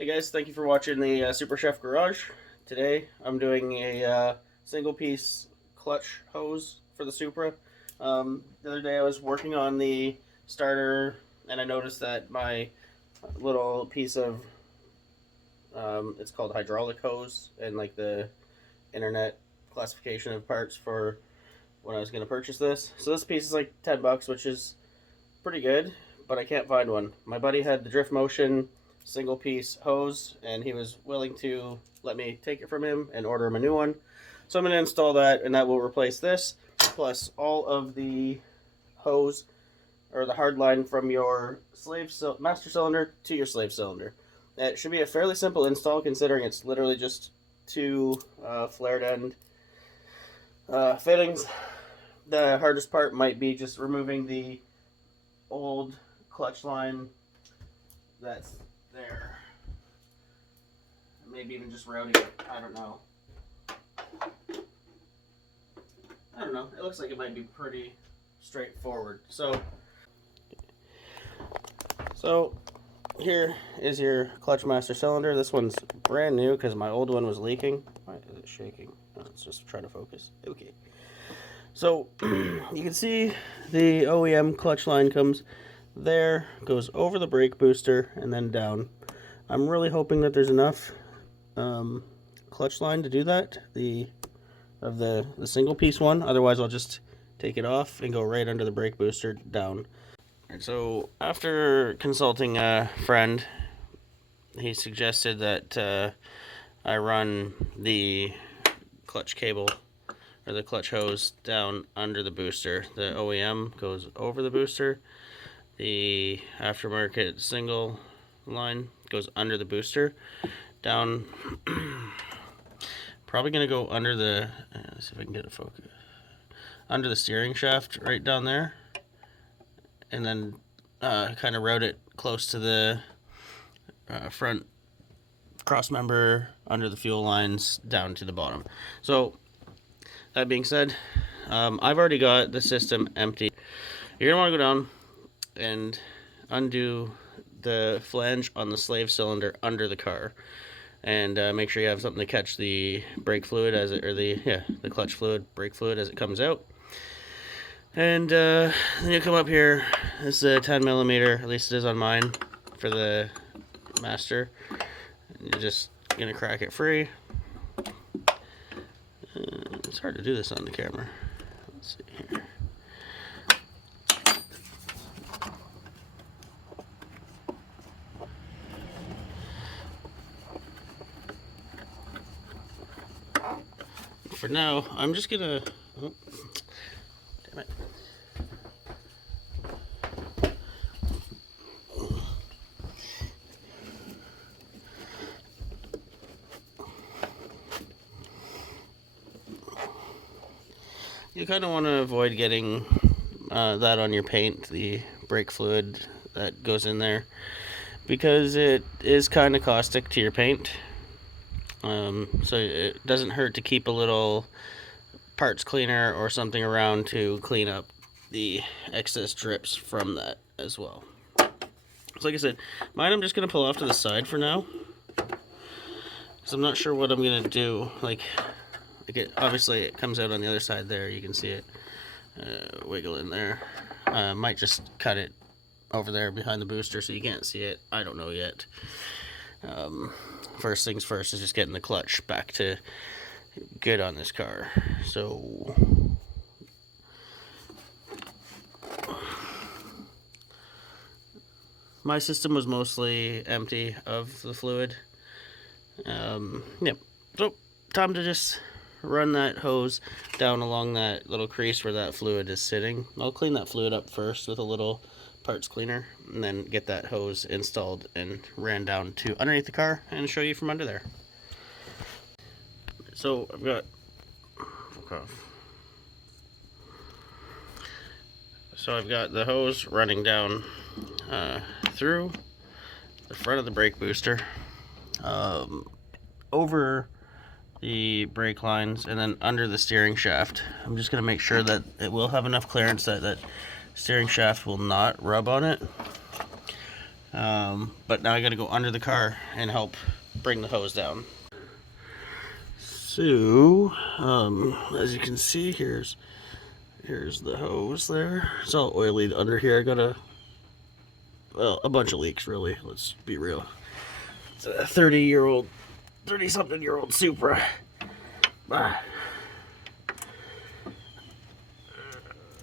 Hey guys, thank you for watching the Super Chef Garage. Today I'm doing a single piece clutch hose for the Supra. The other day I was working on the starter and I noticed that my little piece of, it's called hydraulic hose, and like the internet classification of parts for when I was going to purchase this. So this piece is like $10, which is pretty good, but I can't find one. My buddy had the Driftmotion single piece hose and he was willing to let me take it from him and order him a new one. So I'm going to install that, and that will replace this plus all of the hose or the hard line from your master cylinder to your slave cylinder. It should be a fairly simple install considering it's literally just two flared end fittings. The hardest part might be just removing the old clutch line that's there. Maybe even just routing it. I don't know. It looks like it might be pretty straightforward. So here is your clutch master cylinder. This one's brand new because my old one was leaking. Why is it shaking? Oh, it's just trying to focus. Okay. So you can see the OEM clutch line comes there, goes over the brake booster, and then down. I'm really hoping that there's enough clutch line to do that, the single piece one. Otherwise I'll just take it off and go right under the brake booster down. Right, so after consulting a friend, he suggested that I run the clutch cable or the clutch hose down under the booster. The OEM goes over the booster. The aftermarket single line goes under the booster. Down, probably going to go under the, let's see if I can get a focus, under the steering shaft right down there. And then kind of route it close to the front cross member, under the fuel lines, down to the bottom. So that being said, I've already got the system empty. You're going to want to go down and undo the flange on the slave cylinder under the car, and make sure you have something to catch the brake fluid as it, or the clutch fluid, brake fluid as it comes out. And then you come up here. This is a 10 millimeter, at least it is on mine, for the master. And you're just gonna crack it free. It's hard to do this on the camera. Let's see here. For now, I'm just gonna, oh, damn it. You kind of want to avoid getting that on your paint, the brake fluid that goes in there, because it is kind of caustic to your paint. So it doesn't hurt to keep a little parts cleaner or something around to clean up the excess drips from that as well. So like I said, mine I'm just going to pull off to the side for now, because I'm not sure what I'm going to do. Like obviously it comes out on the other side there, you can see it wiggle in there. Might just cut it over there behind the booster so you can't see it. I don't know yet. First things first is just getting the clutch back to good on this car. So my system was mostly empty of the fluid. Yep. So time to just run that hose down along that little crease where that fluid is sitting. I'll clean that fluid up first with a little parts cleaner, and then get that hose installed and ran down to underneath the car and show you from under there. So I've got, the hose running down through the front of the brake booster, over the brake lines, and then under the steering shaft. I'm just going to make sure that it will have enough clearance that that steering shaft will not rub on it. But now I gotta go under the car and help bring the hose down. So, as you can see, here's the hose there. It's all oily under here. I got a bunch of leaks, really. Let's be real. It's a 30-something year old Supra. Ah.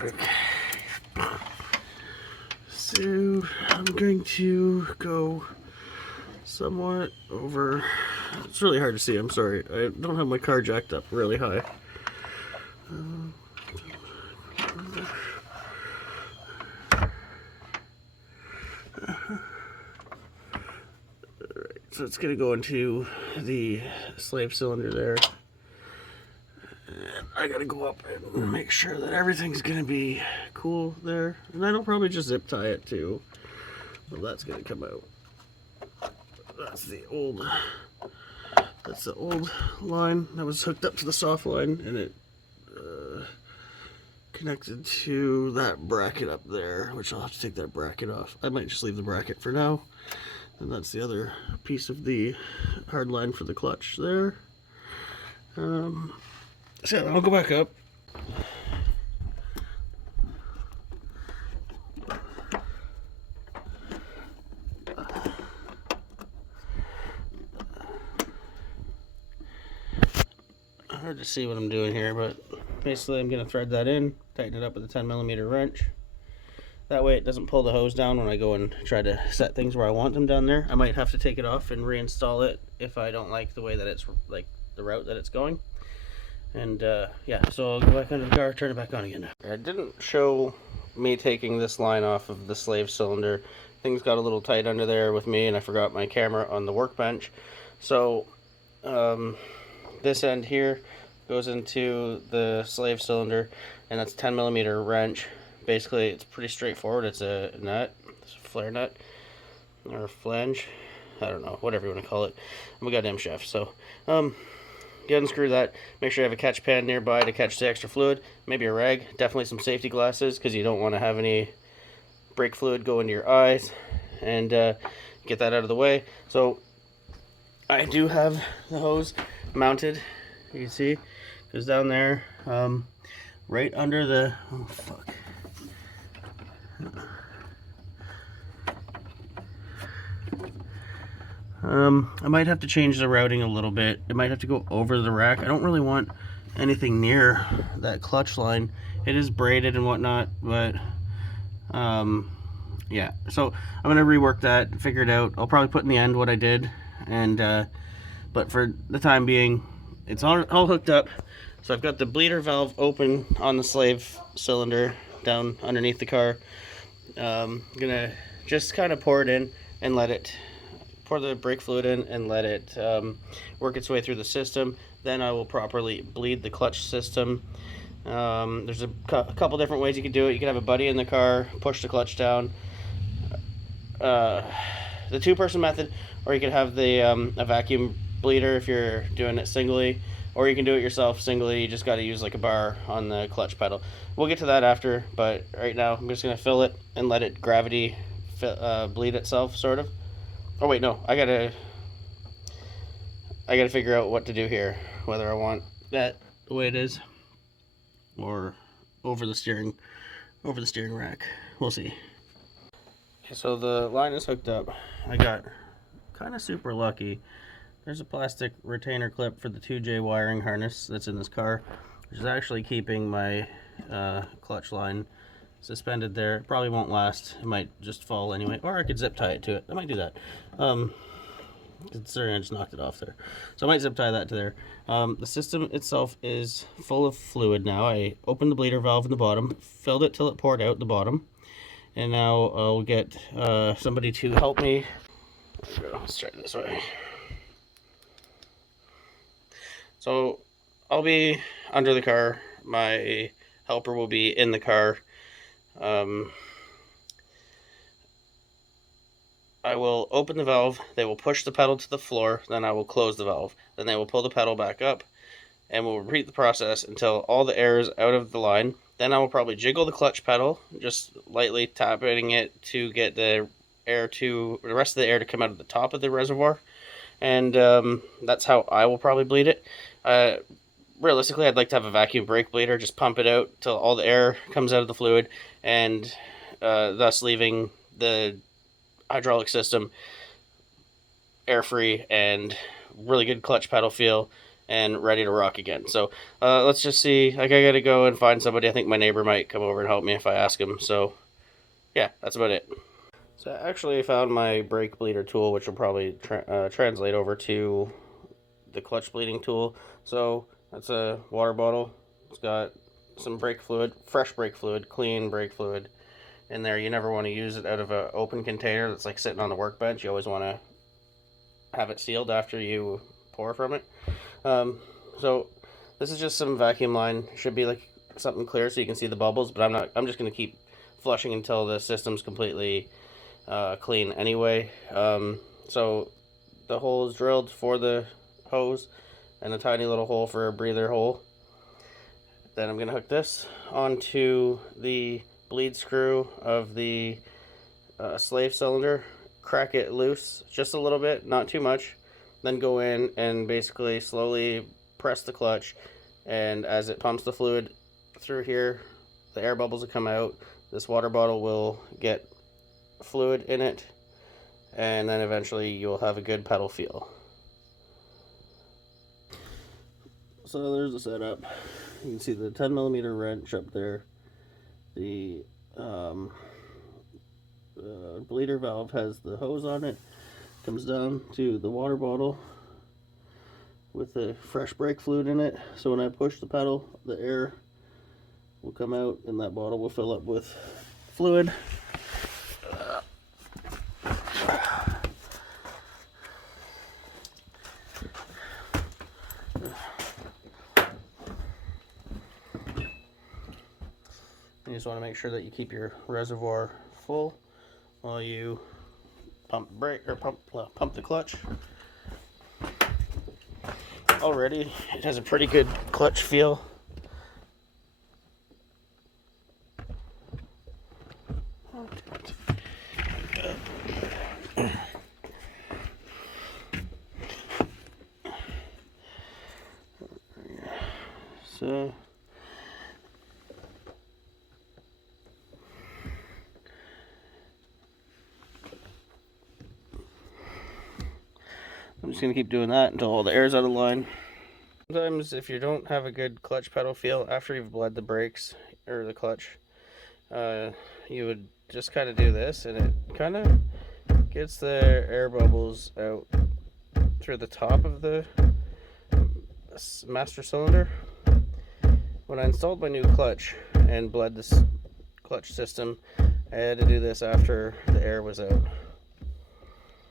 Okay. So I'm going to go somewhat over. It's really hard to see. I'm sorry. I don't have my car jacked up really high. Alright, so it's going to go into the slave cylinder there. And I got to go up and make sure that everything's going to be cool there. And then I'll probably just zip tie it too. Well, that's going to come out. That's the old line that was hooked up to the soft line, and it connected to that bracket up there, which I'll have to take that bracket off. I might just leave the bracket for now. And that's the other piece of the hard line for the clutch there. So yeah, I'll go back up. Hard to see what I'm doing here, but basically I'm going to thread that in, tighten it up with a 10mm wrench. That way it doesn't pull the hose down when I go and try to set things where I want them down there. I might have to take it off and reinstall it if I don't like the way that it's, like, the route that it's going. And yeah, so I'll go back under the car, turn it back on again. It didn't show me taking this line off of the slave cylinder. Things got a little tight under there with me, and I forgot my camera on the workbench. So this end here goes into the slave cylinder, and that's a 10mm wrench. Basically, it's pretty straightforward. It's a nut, it's a flare nut, or a flange. I don't know, whatever you want to call it. I'm a goddamn chef, so you unscrew that. Make sure you have a catch pan nearby to catch the extra fluid. Maybe a rag, definitely some safety glasses, because you don't want to have any brake fluid go into your eyes, and get that out of the way. So I do have the hose mounted. You can see, goes down there, right under the, oh fuck. I might have to change the routing a little bit. It might have to go over the rack. I don't really want anything near that clutch line. It is braided and whatnot, but yeah. So I'm gonna rework that, figure it out. I'll probably put in the end what I did, and but for the time being, it's all hooked up. So I've got the bleeder valve open on the slave cylinder down underneath the car. Gonna just kind of pour it in and let it pour the brake fluid in and let it work its way through the system. Then I will properly bleed the clutch system. There's a couple different ways you can do it. You can have a buddy in the car, push the clutch down. The two-person method, or you could have the a vacuum bleeder if you're doing it singly, or you can do it yourself singly. You just got to use like a bar on the clutch pedal. We'll get to that after, but right now I'm just going to fill it and let it gravity bleed itself, sort of. Oh wait, no, I gotta figure out what to do here, whether I want that the way it is or over the steering rack. We'll see. Okay, so the line is hooked up. I got kind of super lucky. There's a plastic retainer clip for the 2J wiring harness that's in this car, which is actually keeping my clutch line suspended there. It probably won't last. It might just fall anyway, or I could zip tie it to it. I might do that. Considering I just knocked it off there, so I might zip tie that to there. The system itself is full of fluid now. I opened the bleeder valve in the bottom, filled it till it poured out the bottom, and now I'll get somebody to help me. Let's try it this way. So I'll be under the car. My helper will be in the car. I will open the valve, they will push the pedal to the floor, then I will close the valve. Then they will pull the pedal back up, and we'll repeat the process until all the air is out of the line. Then I will probably jiggle the clutch pedal, just lightly tapping it to get the the rest of the air to come out of the top of the reservoir, and that's how I will probably bleed it. Realistically, I'd like to have a vacuum brake bleeder, just pump it out till all the air comes out of the fluid, and thus leaving the hydraulic system air free and really good clutch pedal feel and ready to rock again. So let's just see. Like, I gotta go and find somebody. I think my neighbor might come over and help me if I ask him. So yeah, that's about it. So I actually found my brake bleeder tool, which will probably translate over to the clutch bleeding tool. So that's a water bottle. It's got some brake fluid, fresh brake fluid, clean brake fluid in there. You never want to use it out of an open container that's like sitting on the workbench. You always want to have it sealed after you pour from it. So this is just some vacuum line. Should be like something clear so you can see the bubbles, but I'm just going to keep flushing until the system's completely clean anyway. So the hole is drilled for the hose and a tiny little hole for a breather hole. Then I'm going to hook this onto the bleed screw of the slave cylinder, crack it loose just a little bit, not too much, then go in and basically slowly press the clutch, and as it pumps the fluid through here, the air bubbles will come out. This water bottle will get fluid in it, and then eventually you'll have a good pedal feel. So there's the setup. You can see the 10mm wrench up there. The bleeder valve has the hose on it. Comes down to the water bottle with the fresh brake fluid in it. So when I push the pedal, the air will come out and that bottle will fill up with fluid. You just want to make sure that you keep your reservoir full while you pump the clutch. Already it has a pretty good clutch feel. So I'm just going to keep doing that until all the air's out of line. Sometimes if you don't have a good clutch pedal feel after you've bled the brakes or the clutch, you would just kind of do this, and it kind of gets the air bubbles out through the top of the master cylinder. When I installed my new clutch and bled this clutch system, I had to do this after the air was out.